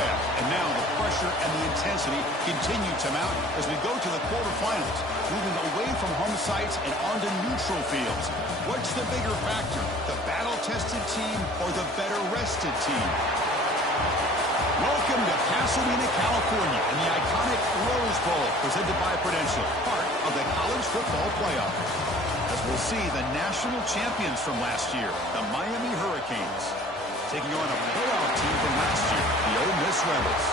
play. And now the pressure and the intensity continue to mount as we go to the quarterfinals, moving away from home sites and onto neutral fields. What's the bigger factor, the battle-tested team or the better-rested team? Welcome to Pasadena, California, and the iconic Rose Bowl, presented by Prudential, part of the college football playoff. As we'll see the national champions from last year, the Miami Hurricanes, taking on a playoff team from last year, the Ole Miss Rebels.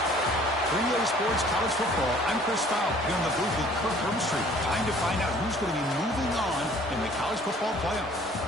For EA Sports College Football, I'm Chris Fowler, here in the booth with Kirk Herbstreit. Time to find out who's going to be moving on in the college football playoff.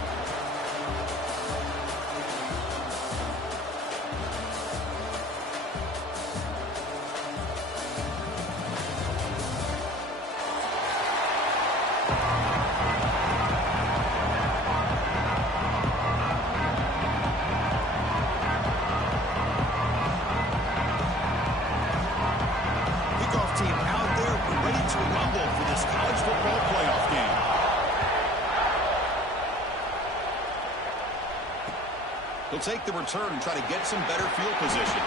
He'll take the return and try to get some better field position.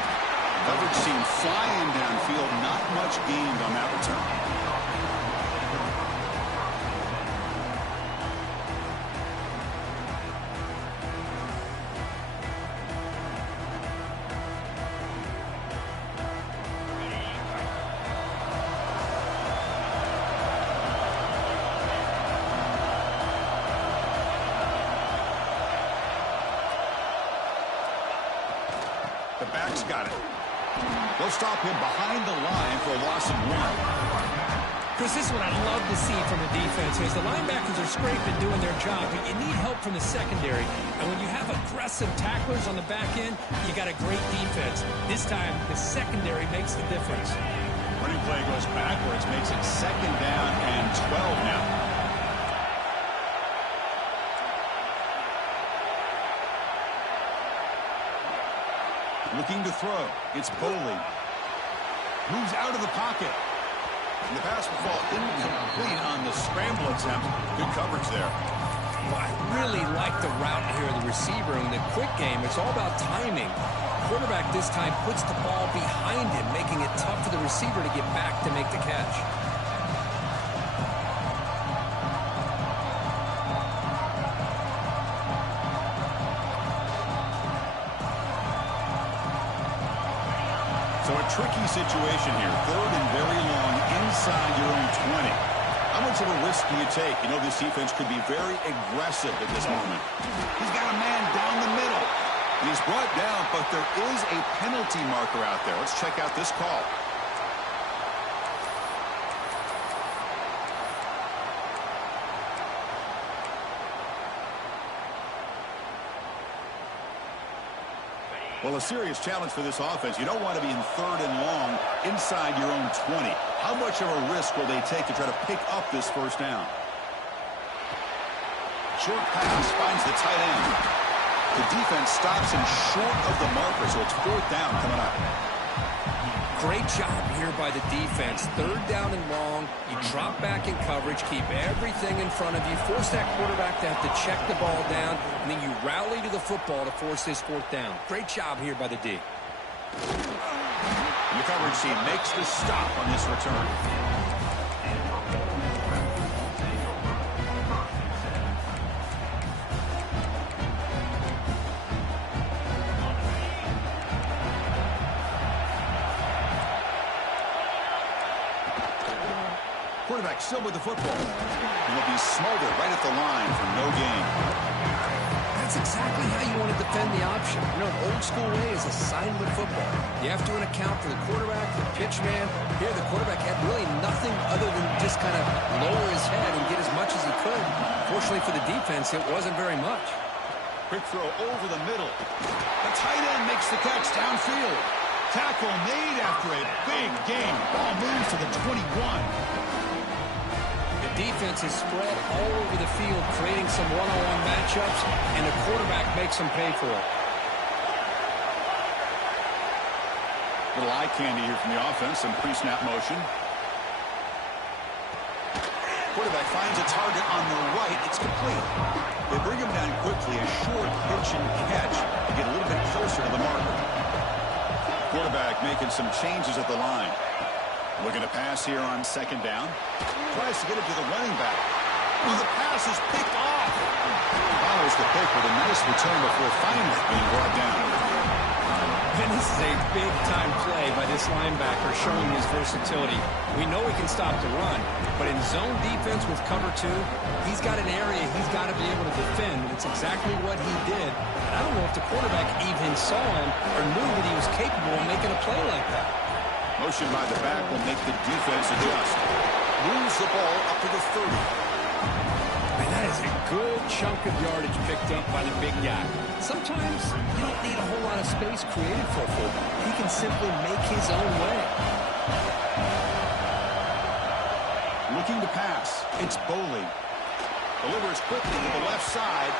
Coverage team flying downfield, not much gained on that return. The back's got it. They'll stop him behind the line for a loss of 1. Chris, this is what I love to see from the defense. As the linebackers are scraping, doing their job, but you need help from the secondary. And when you have aggressive tacklers on the back end, you got a great defense. This time, the secondary makes the difference. Running play goes backwards, makes it 2nd down and 12 now. Looking to throw. It's Boley. Moves out of the pocket. And the pass will fall incomplete on the scramble attempt. Good coverage there. Well, I really like the route here of the receiver. In the quick game, it's all about timing. Quarterback this time puts the ball behind him, making it tough for the receiver to get back to make the catch. So a tricky situation here. 3rd and very long inside your own 20. How much of a risk do you take? You know this defense could be very aggressive at this moment. He's got a man down the middle. And he's brought down, but there is a penalty marker out there. Let's check out this call. Well, a serious challenge for this offense. You don't want to be in 3rd and long inside your own 20. How much of a risk will they take to try to pick up this 1st down? Short pass finds the tight end. The defense stops him short of the marker, so it's 4th down coming up. Great job here by the defense. 3rd down and long. You drop back in coverage, keep everything in front of you, force that quarterback to have to check the ball down, and then you rally to the football to force this 4th down. Great job here by the D. The coverage team makes the stop on this return. Quarterback still with the football. And he'll be smothered right at the line for no gain. That's exactly how you want to defend the option. You know, an old-school way is assignment football. You have to account for the quarterback, the pitch man. Here, the quarterback had really nothing other than just kind of lower his head and get as much as he could. Fortunately for the defense, it wasn't very much. Quick throw over the middle. The tight end makes the catch downfield. Tackle made after a big gain. Ball moves to the 21. Defense is spread all over the field, creating some one-on-one matchups, and the quarterback makes them pay for it. Little eye candy here from the offense, some pre-snap motion. Quarterback finds a target on the right. It's complete. They bring him down quickly, a short pitch and catch to get a little bit closer to the marker. quarterback making some changes at the line. Looking to pass here on second down. Tries to get it to the running back. Oh, the pass is picked off. Follows the pick with a nice return before finally being brought down. And this is a big-time play by this linebacker showing his versatility. We know he can stop the run, but in zone defense with cover 2, he's got an area he's got to be able to defend, and it's exactly what he did. And I don't know if the quarterback even saw him or knew that he was capable of making a play like that. Motion by the back will make the defense adjust. Moves the ball up to the 30. And that is a good chunk of yardage picked up by the big guy. Sometimes you don't need a whole lot of space created for a fullback. He can simply make his own way. Looking to pass. It's Boley. Delivers quickly to the left side.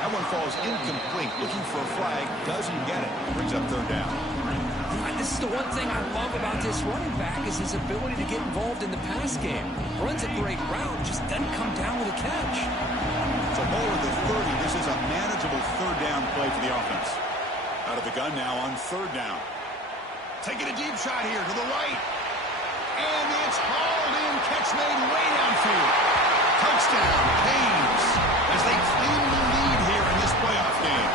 That one falls incomplete. Looking for a flag. Doesn't get it. Brings up third down. This is the one thing I love about this running back is his ability to get involved in the pass game. Runs a great route, just doesn't come down with a catch. So ball at the 30. This is a manageable third down play for the offense. Out of the gun now on third down. Taking a deep shot here to the right. And it's hauled in. Catch made way downfield. Touchdown, Canes, as they claim the lead here in this playoff game.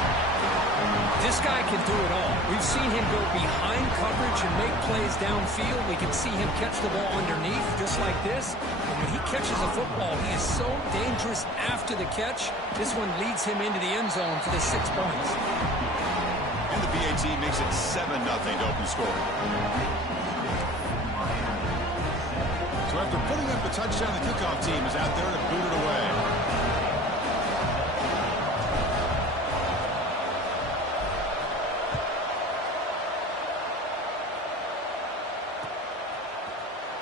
This guy can do it all. We've seen him go behind coverage and make plays downfield. We can see him catch the ball underneath just like this. And when he catches a football, he is so dangerous after the catch. This one leads him into the end zone for the 6 points. And the PAT makes it 7-0 to open score. So after putting up the touchdown, the kickoff team is out there to boot it away.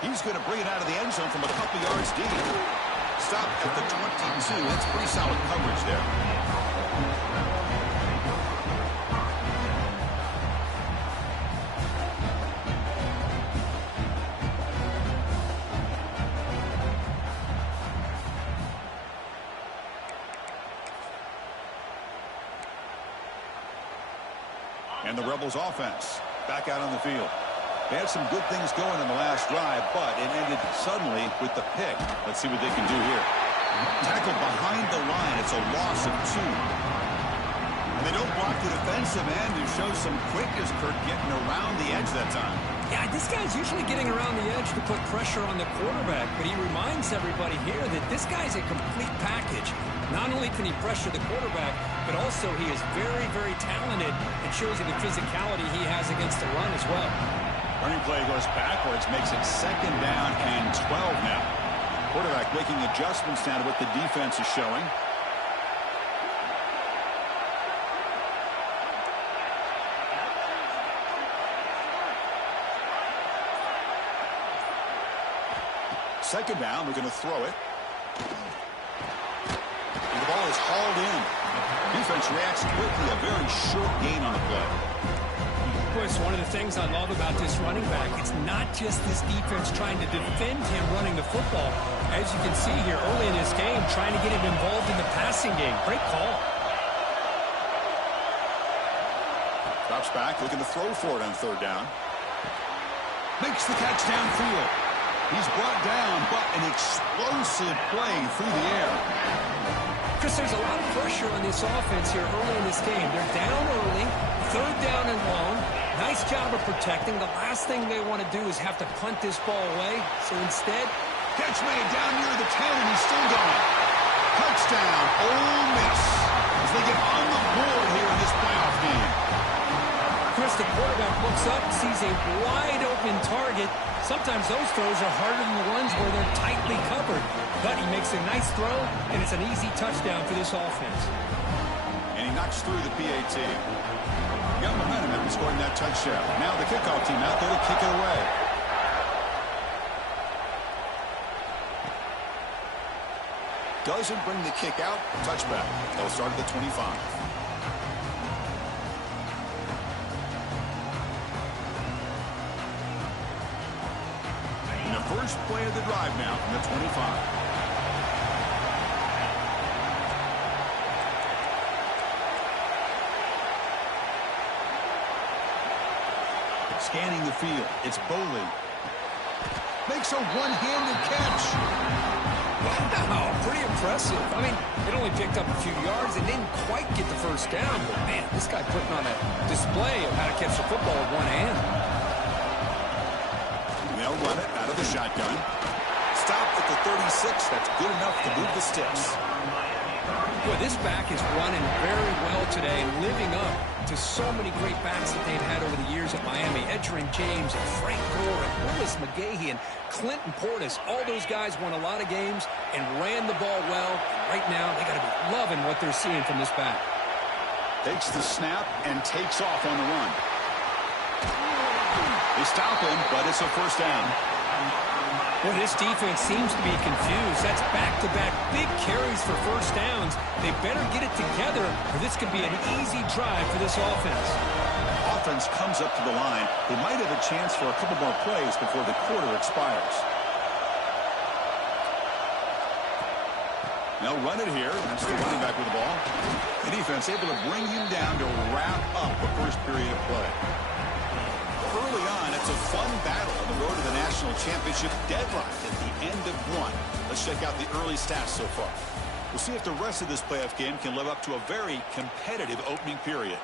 He's going to bring it out of the end zone from a couple yards deep. Stop at the 22. That's pretty solid coverage there. And the Rebels offense back out on the field. They had some good things going in the last drive, but it ended suddenly with the pick. Let's see what they can do here. Tackled behind the line. It's a loss of 2. And they don't block the defensive end and show some quickness, Kurt, getting around the edge that time. Yeah, this guy's usually getting around the edge to put pressure on the quarterback, but he reminds everybody here that this guy's a complete package. Not only can he pressure the quarterback, but also he is very, very talented. It shows you the physicality he has against the run as well. Running play goes backwards, makes it second down and 12 now. Quarterback making adjustments now to what the defense is showing. Second down, we're going to throw it. And the ball is hauled in. Defense reacts quickly, a very short gain on the play. One of the things I love about this running back, it's not just this defense trying to defend him running the football. As you can see here early in this game, trying to get him involved in the passing game. Great call. Drops back, looking to throw for it on third down. Makes the catch downfield. He's brought down, but an explosive play through the air. Chris, there's a lot of pressure on this offense here early in this game. They're down early, third down and long. Nice job of protecting. The last thing they want to do is have to punt this ball away. So instead, catch made down near the 10, and he's still going. Touchdown, Ole Miss, as they get on the board here in this playoff game. Chris, the quarterback looks up, sees a wide-open target. Sometimes those throws are harder than the ones where they're tightly covered. But he makes a nice throw, and it's an easy touchdown for this offense. And he knocks through the PAT. Got momentum after scoring that touchdown. Now the kickoff team out there to kick it away. Doesn't bring the kick out. Touchback. They'll start at the 25. And the first play of the drive now from the 25. Scanning the field. It's Boley. Makes a one-handed catch. Wow, pretty impressive. I mean, it only picked up a few yards and didn't quite get the first down. But, man, this guy putting on a display of how to catch the football with one hand. They'll run it out of the shotgun. Stopped at the 36. That's good enough to move the sticks. Boy, this back is running very well today and living up to so many great backs that they've had over the years at Miami. Edgerrin James and Frank Gore and Willis McGahee and Clinton Portis. All those guys won a lot of games and ran the ball well. Right now, they got to be loving what they're seeing from this back. Takes the snap and takes off on the run. They stop him, but it's a first down. Well, this defense seems to be confused. That's back-to-back big carries for first downs. They better get it together, or this could be an easy drive for this offense. Offense comes up to the line. They might have a chance for a couple more plays before the quarter expires. They'll run it here. That's the running back with the ball. The defense able to bring him down to wrap up the first period of play. Early on, it's a fun battle on the road to the national championship, deadlocked at the end of one. Let's check out the early stats so far. We'll see if the rest of this playoff game can live up to a very competitive opening period.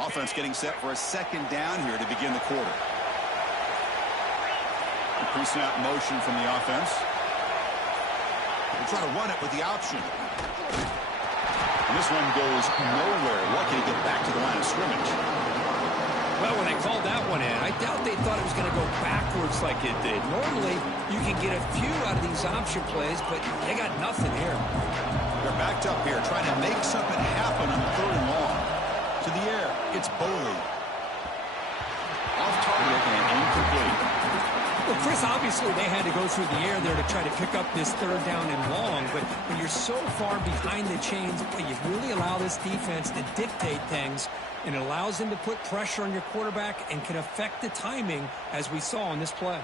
Offense getting set for a second down here to begin the quarter. Increasing out motion from the offense. They're trying to run it with the option. And this one goes nowhere. Lucky to get back to the line of scrimmage. Well, when they called that one in, I doubt they thought it was going to go backwards like it did. Normally, you can get a few out of these option plays, but they got nothing here. They're backed up here, trying to make something happen on the third and long. To the air, it's Boley. Off target and incomplete. Well, Chris, obviously they had to go through the air there to try to pick up this third down and long, but when you're so far behind the chains, you really allow this defense to dictate things, and it allows them to put pressure on your quarterback and can affect the timing, as we saw in this play.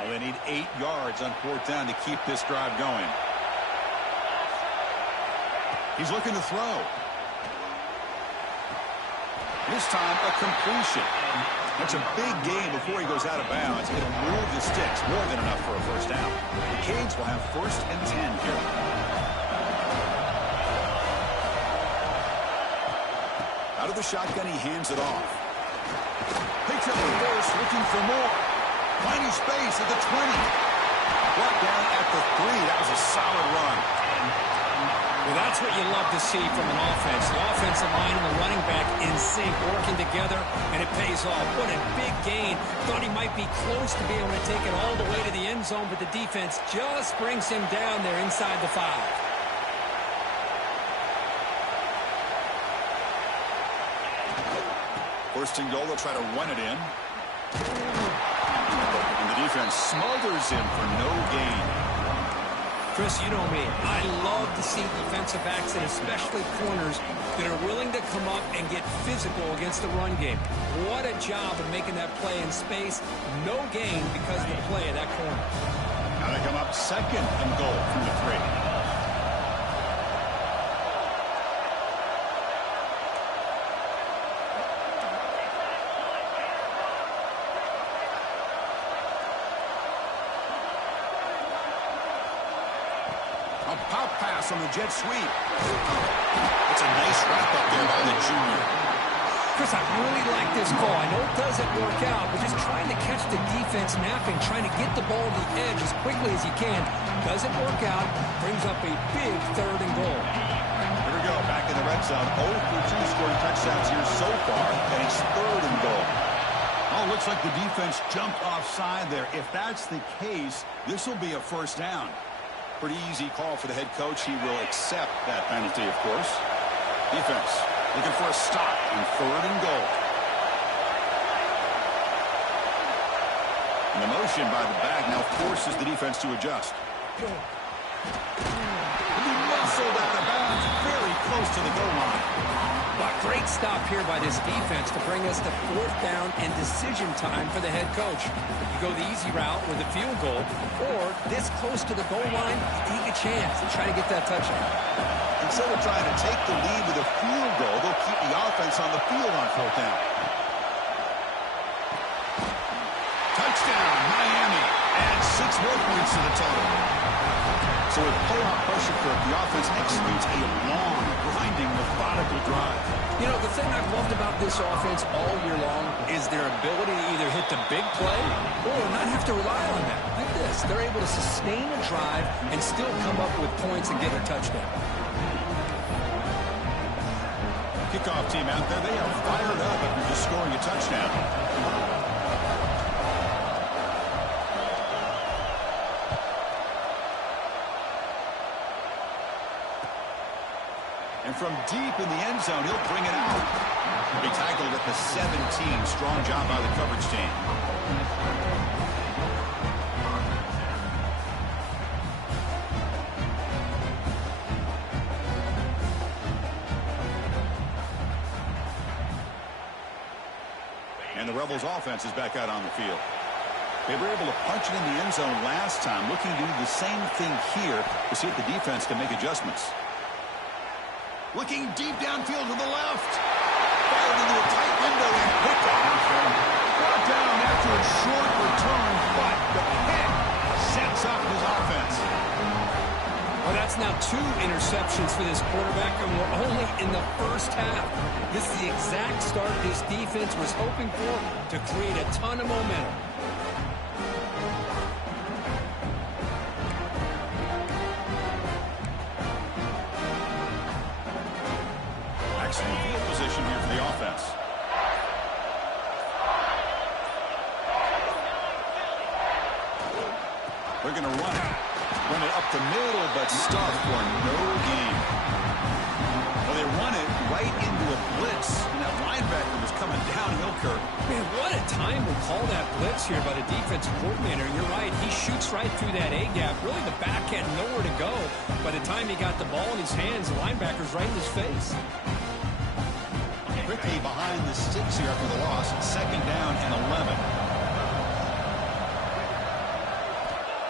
Well, they need 8 yards on fourth down to keep this drive going. He's looking to throw. This time, a completion. That's a big gain before he goes out of bounds. It'll move the sticks, more than enough for a first down. The Canes will have first and 10 here. Out of the shotgun, he hands it off. Picks up the first, looking for more. Finding space at the 20. Brought down at the 3. That was a solid run. Well, that's what you love to see from an offense. The offensive line and the running back in sync, working together, and it pays off. What a big gain. Thought he might be close to being able to take it all the way to the end zone, but the defense just brings him down there inside the 5. First and goal, they'll try to run it in. And the defense smothers him for no gain. Chris, you know me. I love to see defensive backs, and especially corners, that are willing to come up and get physical against the run game. What a job of making that play in space. No gain because of the play of that corner. Now they come up second and goal from the 3. Pop pass on the jet sweep. It's a nice wrap up there by the junior. Chris, I really like this call. I know it doesn't work out, but just trying to catch the defense napping, trying to get the ball to the edge as quickly as you can. Doesn't work out. Brings up a big third and goal. Here we go. Back in the red zone. 0 for 2 scoring touchdowns here so far, and it's third and goal. Oh, looks like the defense jumped offside there. If that's the case, this will be a first down. Pretty easy call for the head coach. He will accept that penalty, of course. Defense looking for a stop on third and goal. And the motion by the back now forces the defense to adjust. He muscled out of bounds very close to the goal line. Great stop here by this defense to bring us to 4th down and decision time for the head coach. You go the easy route with a field goal, or this close to the goal line, take a chance and try to get that touchdown. Instead of trying to take the lead with a field goal, they'll keep the offense on the field on 4th down. Touchdown, Miami. Add 6 more points to the total. So with pull-out pressure for it, the offense executes a long, grinding, methodical drive. You know, the thing I've loved about this offense all year long is their ability to either hit the big play or not have to rely on that. Like this, they're able to sustain a drive and still come up with points and get a touchdown. Kickoff team out there, they are fired up after just scoring a touchdown. And from deep in the end zone, he'll bring it out. He tackled at the 17. Strong job by the coverage team. And the Rebels offense is back out on the field. They were able to punch it in the end zone last time, looking to do the same thing here to see if the defense can make adjustments. Looking deep downfield to the left. Fired into a tight window and picked off. Brought down after a short return, but the pick sets up his offense. Well, that's now 2 interceptions for this quarterback, and we're only in the first half. This is the exact start this defense was hoping for to create a ton of momentum. Excellent field position here for the offense. They're going to run it. Run it up the middle, but stuck for no gain. Well, they run it right into a blitz, and that linebacker was coming downhill, Kirk. Man, what a time we call that blitz here by the defensive coordinator. You're right. He shoots right through that A-gap. Really, the back had nowhere to go. By the time he got the ball in his hands, the linebacker's right in his face. Quickly behind the sticks here after the loss. 2nd down and 11.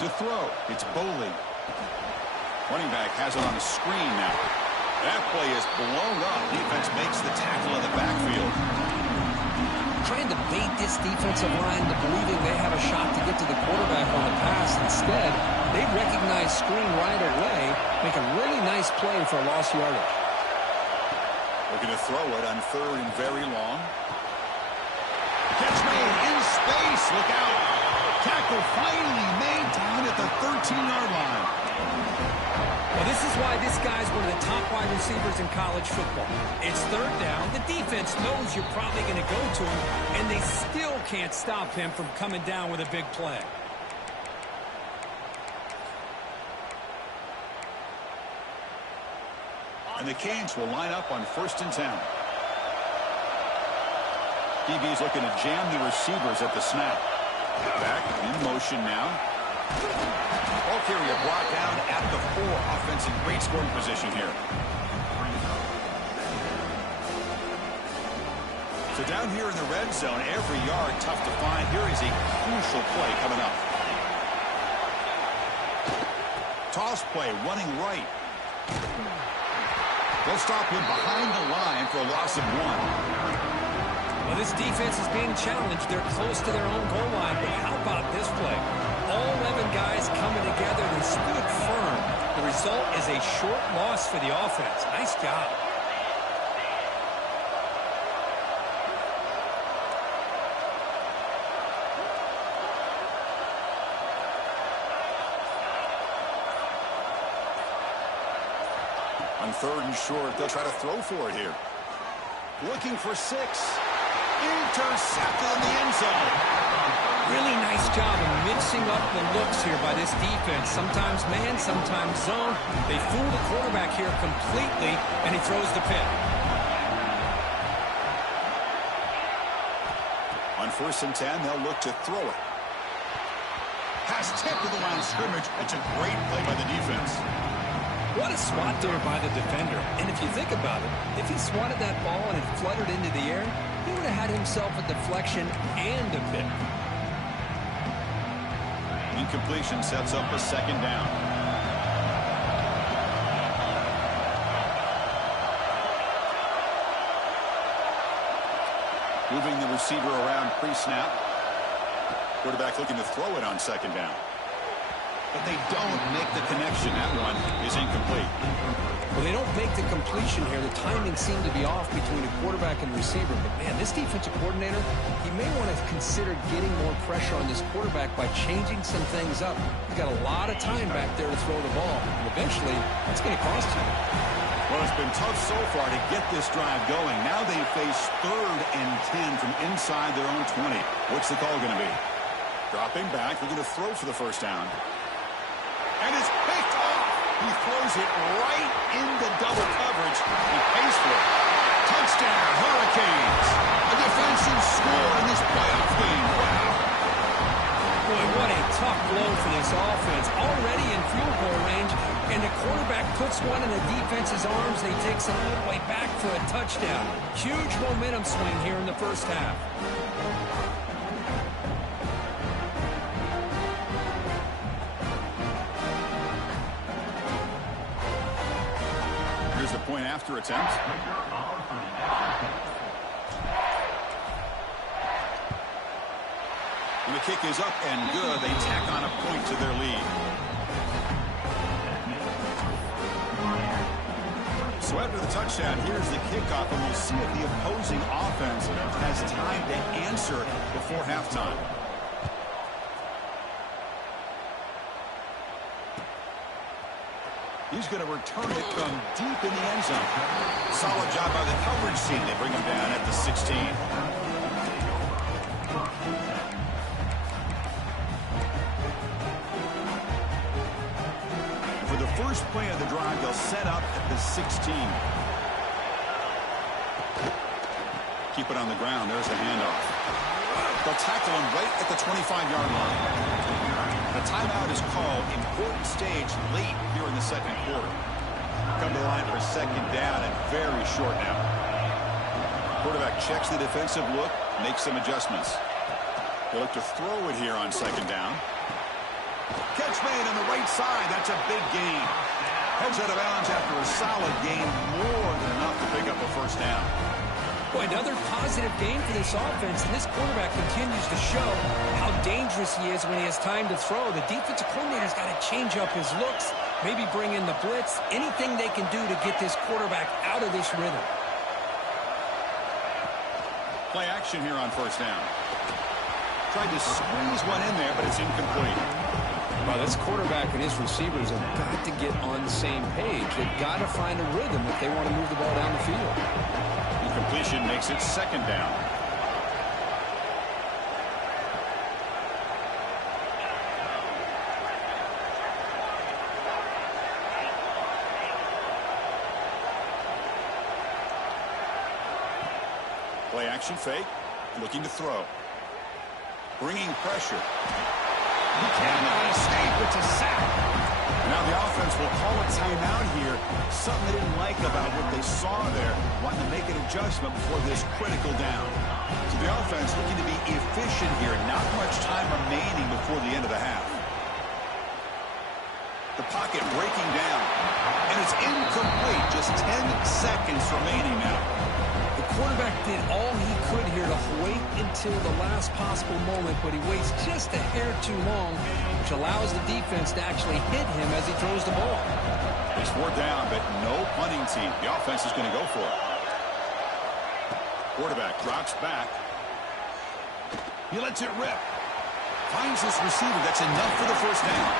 To throw, it's Boley. Running back has it on the screen now. That play is blown up. Defense makes the tackle in the backfield. Trying to bait this defensive line to believing they have a shot to get to the quarterback on the pass. Instead, they recognize screen right away, make a really nice play for lost yardage. Looking to throw it on 3rd and very long. Catch made in space. Look out. Tackle finally made down at the 13-yard line. Well, this is why this guy's one of the top wide receivers in college football. It's 3rd down. The defense knows you're probably going to go to him, and they still can't stop him from coming down with a big play. And the Canes will line up on 1st and 10. DB's looking to jam the receivers at the snap. Back in motion now. Ball carrier brought down at the 4. Offense in great scoring position here. So down here in the red zone, every yard tough to find. Here is a crucial play coming up. Toss play running right. They'll stop him behind the line for a loss of 1. Well, this defense is being challenged. They're close to their own goal line, but how about this play? All 11 guys coming together and stood firm. The result is a short loss for the offense. Nice job. On 3rd and short, they'll try to throw for it here. Looking for 6. Intercepted in the end zone. Really nice job of mixing up the looks here by this defense. Sometimes man, sometimes zone. They fool the quarterback here completely, and he throws the pick. On 1st and 10, they'll look to throw it. Pass tipped to the line of scrimmage. That's a great play by the defense. What a swat there by the defender. And if you think about it, if he swatted that ball and it fluttered into the air, he would have had himself a deflection and a pick. Incompletion sets up a second down. Moving the receiver around pre-snap. Quarterback looking to throw it on second down. But they don't make the connection. That one is incomplete. Well, they don't make the completion here. The timing seemed to be off between a quarterback and receiver. But, man, this defensive coordinator, he may want to consider getting more pressure on this quarterback by changing some things up. He's got a lot of time back there to throw the ball. And eventually, that's going to cost you. Well, it's been tough so far to get this drive going. Now they face 3rd and 10 from inside their own 20. What's the call going to be? Dropping back. They're going to throw for the first down. And it's picked off. He throws it right into double coverage. He pays for it. Touchdown, Hurricanes. A defensive score in this playoff game. Wow. Boy, what a tough blow for this offense. Already in field goal range, and the quarterback puts one in the defense's arms, and he takes it all the way back for a touchdown. Huge momentum swing here in the first half. Here's the point after attempt. And the kick is up and good. They tack on a point to their lead. So after the touchdown, here's the kickoff, and we'll see if the opposing offense has time to answer before halftime. He's going to return it from deep in the end zone. Solid job by the coverage team. They bring him down at the 16. For the first play of the drive, they'll set up at the 16. Keep it on the ground. There's the handoff. They'll tackle him right at the 25-yard line. The timeout is called. Important stage late here in the second quarter. Come to the line for second down and very short now. Quarterback checks the defensive look, makes some adjustments. They look to throw it here on second down. Catch made on the right side. That's a big gain. Heads out of bounds after a solid gain, more than enough to pick up a first down. Boy, another positive game for this offense, and this quarterback continues to show how dangerous he is when he has time to throw. The defensive coordinator's got to change up his looks, maybe bring in the blitz, anything they can do to get this quarterback out of this rhythm. Play action here on first down. Tried to squeeze one in there, but it's incomplete. Well, this quarterback and his receivers have got to get on the same page. They've got to find a rhythm if they want to move the ball down the field. Completion makes it second down. Play action fake. Looking to throw. Bringing pressure. He cannot escape. It's a sack. Now the offense will call a timeout here. Something they didn't like about what they saw there. Wanting to make an adjustment before this critical down. So the offense looking to be efficient here. Not much time remaining before the end of the half. The pocket breaking down. And it's incomplete. Just 10 seconds remaining now. The quarterback did all he could here to wait until the last possible moment, but he waits just a hair too long, which allows the defense to actually hit him as he throws the ball. It's 4th down, but no punting team. The offense is going to go for it. Quarterback drops back. He lets it rip. Finds this receiver. That's enough for the first down.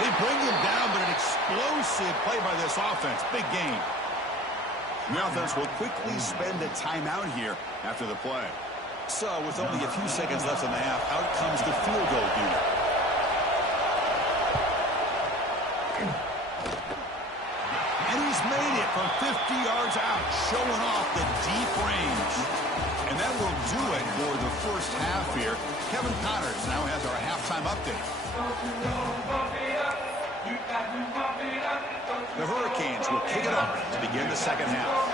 They bring him down, but an explosive play by this offense. Big game. The offense will quickly spend a timeout here after the play. So, with only a few seconds left in the half, out comes the field goal unit. And he's made it from 50 yards out, showing off the deep range. And that will do it for the first half here. Kevin Connors now has our halftime update. The Hurricanes will kick it off to begin the second half.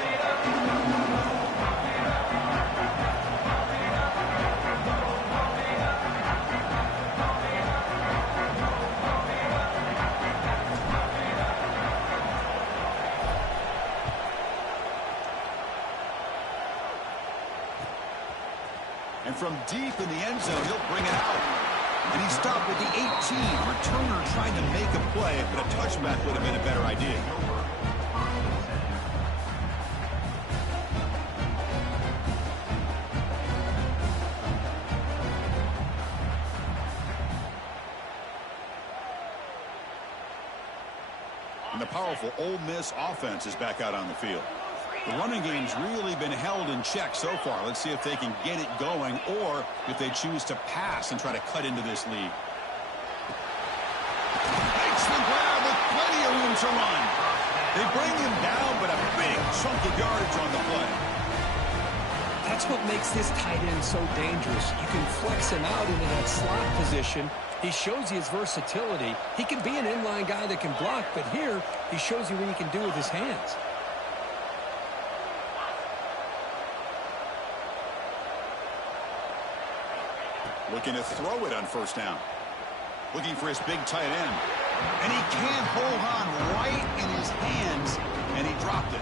And from deep in the end zone, he'll bring it out. And he stopped with the 18. Returner trying to make a play, but a touchback would have been a better idea. And the powerful Ole Miss offense is back out on the field. The running game's really been held in check so far. Let's see if they can get it going or if they choose to pass and try to cut into this lead. Makes the grab with plenty of room to run. They bring him down, but a big chunk of yardage on the play. That's what makes this tight end so dangerous. You can flex him out into that slot position. He shows you his versatility. He can be an inline guy that can block, but here he shows you what he can do with his hands. Looking to throw it on first down. Looking for his big tight end. And he can't hold on right in his hands, and he dropped it.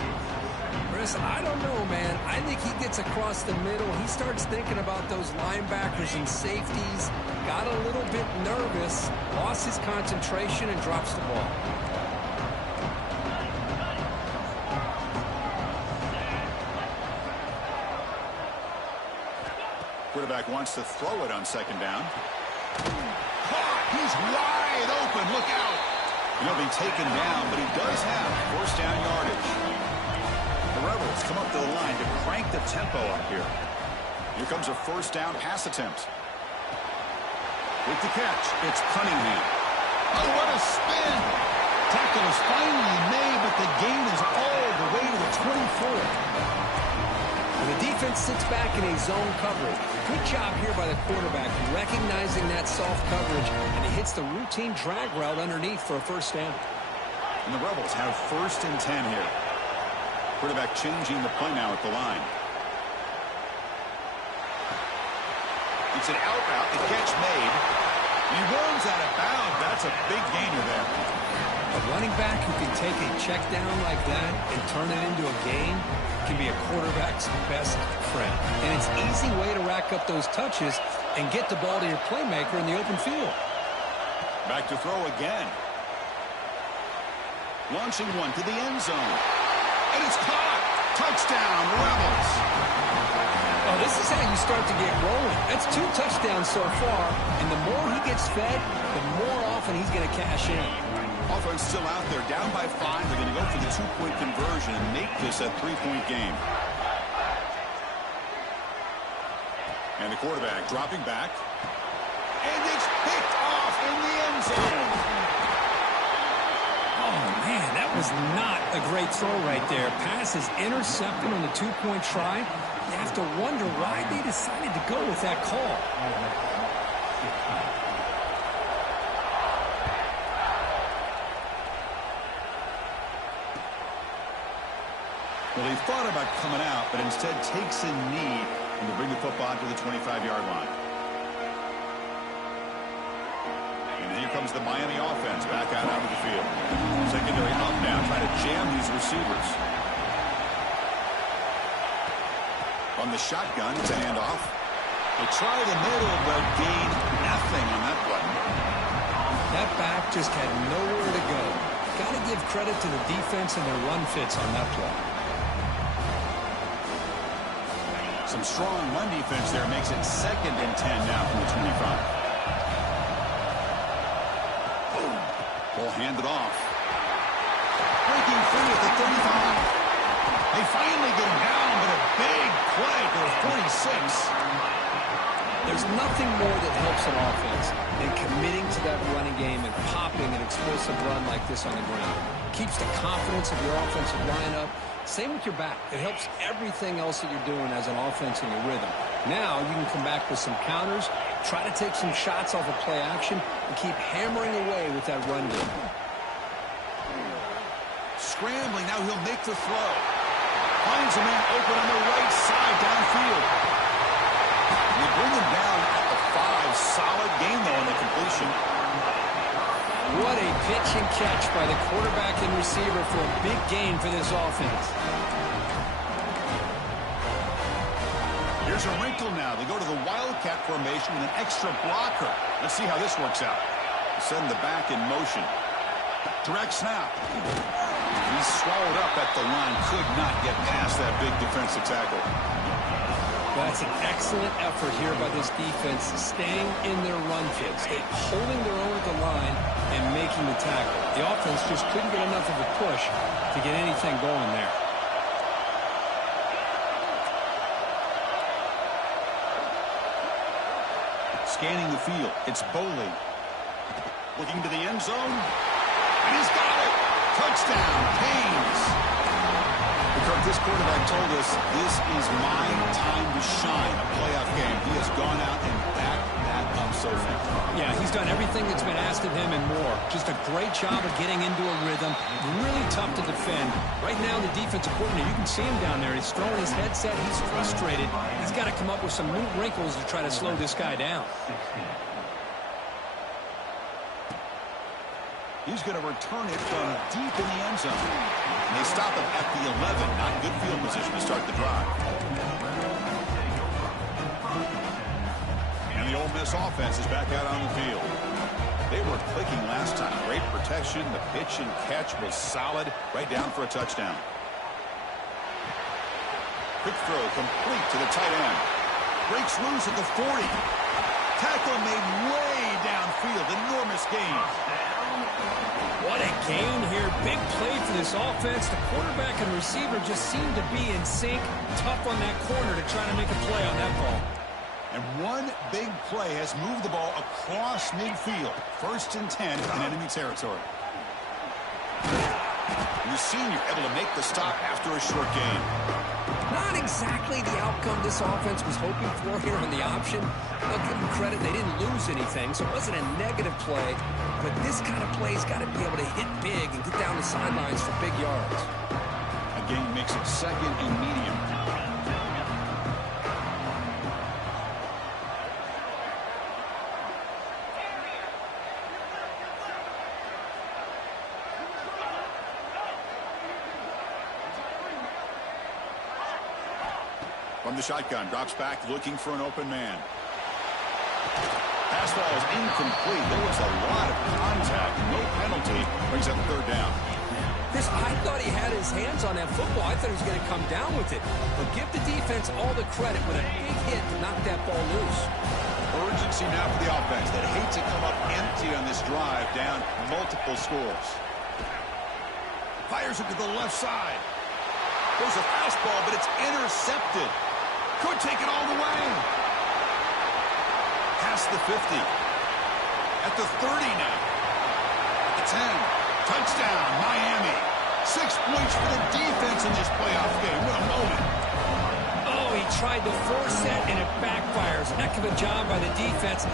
Chris, I don't know, man. I think he gets across the middle. He starts thinking about those linebackers and safeties. Got a little bit nervous, lost his concentration, and drops the ball. Quarterback wants to throw it on second down. Caught! He's wide open. Look out! He'll be taken down, but he does have first down yardage. The Rebels come up to the line to crank the tempo up here. Here comes a first down pass attempt. With the catch, it's Cunningham. Oh, what a spin! Tackle is finally made, but the gain is all the way to the 24. The defense sits back in a zone coverage. Good job here by the quarterback, recognizing that soft coverage, and he hits the routine drag route underneath for a first down. And the Rebels have first and 10 here. Quarterback changing the play now at the line. It's an out route. The catch made. He runs out of bounds. That's a big gainer there. A running back who can take a check down like that and turn it into a gain can be a quarterback's best friend. And it's an easy way to rack up those touches and get the ball to your playmaker in the open field. Back to throw again. Launching one to the end zone. And it's caught. Touchdown, Rebels. Oh, this is how you start to get rolling. That's 2 touchdowns so far, and the more he gets fed, the more often he's going to cash in. Offense still out there, down by 5. They're going to go for the 2-point conversion and make this a 3-point game. And the quarterback dropping back. And it's picked off in the end zone. Oh, man, that was not a great throw right there. Pass is intercepted on the 2-point try. You have to wonder why they decided to go with that call. Well, he thought about coming out, but instead takes a knee and to bring the football to the 25-yard line. And here comes the Miami offense back out onto the field. Secondary up now, trying to jam these receivers. On the shotgun, it's a handoff. They try the middle, but gain nothing on that play. That back just had nowhere to go. Got to give credit to the defense and their run fits on that play. Some strong run defense there makes it 2nd and 10 now from the 25. Boom. Ball handed off. Breaking free at the 35. They finally get him down, but a big play for a 46. There's nothing more that helps an offense than committing to that running game and popping an explosive run like this on the ground. Keeps the confidence of your offensive lineup. Same with your back. It helps everything else that you're doing as an offense in your rhythm. Now you can come back with some counters, try to take some shots off of play action, and keep hammering away with that run game. scrambling. Now he'll make the throw. Finds a man open on the right side downfield. And they bring him down at the 5. Solid gain, though, on the completion. What a pitch and catch by the quarterback and receiver for a big gain for this offense. Here's a wrinkle now. They go to the Wildcat formation with an extra blocker. Let's see how this works out. Send the back in motion. Direct snap. He's swallowed up at the line. Could not get past that big defensive tackle. That's an excellent effort here by this defense, staying in their run fit, holding their own at the line and making the tackle. The offense just couldn't get enough of a push to get anything going there. Scanning the field, it's Boley. Looking to the end zone, and he's got it. Touchdown, Canes. Because this quarterback told us this is my time to shine, a playoff game. He has gone out and backed that up so far. Yeah, he's done everything that's been asked of him and more. Just a great job of getting into a rhythm. Really tough to defend. Right now, the defensive coordinator, you can see him down there. He's throwing his headset. He's frustrated. He's got to come up with some new wrinkles to try to slow this guy down. He's going to return it from deep in the end zone. And they stop him at the 11. Not good field position to start the drive. And the Ole Miss offense is back out on the field. They were clicking last time. Great protection. The pitch and catch was solid. Right down for a touchdown. Quick throw complete to the tight end. Breaks loose at the 40. Tackle made way downfield. Enormous gain. What a gain here. Big play for this offense. The quarterback and receiver just seem to be in sync. Tough on that corner to try to make a play on that ball. And one big play has moved the ball across midfield. 1st and 10 in enemy territory. And the senior able to make the stop after a short gain. Not exactly the outcome this offense was hoping for here on the option. I'll give them credit. They didn't lose anything, so it wasn't a negative play. But this kind of play's got to be able to hit big and get down the sidelines for big yards. A gain makes it 2nd and medium. From the shotgun, drops back, looking for an open man. Pass ball is incomplete. There was a lot of contact. No penalty. Brings up 3rd down. I thought he had his hands on that football. I thought he was going to come down with it. But give the defense all the credit with a big hit to knock that ball loose. Urgency now for the offense. That hate to come up empty on this drive, down multiple scores. Fires it to the left side. There's a fastball, but it's intercepted. Could take it all the way. Past the 50. At the 30 now. At the 10. Touchdown, Miami. 6 points for the defense in this playoff game. What a moment. Oh, he tried to force that, and it backfires. Heck of a job by the defense.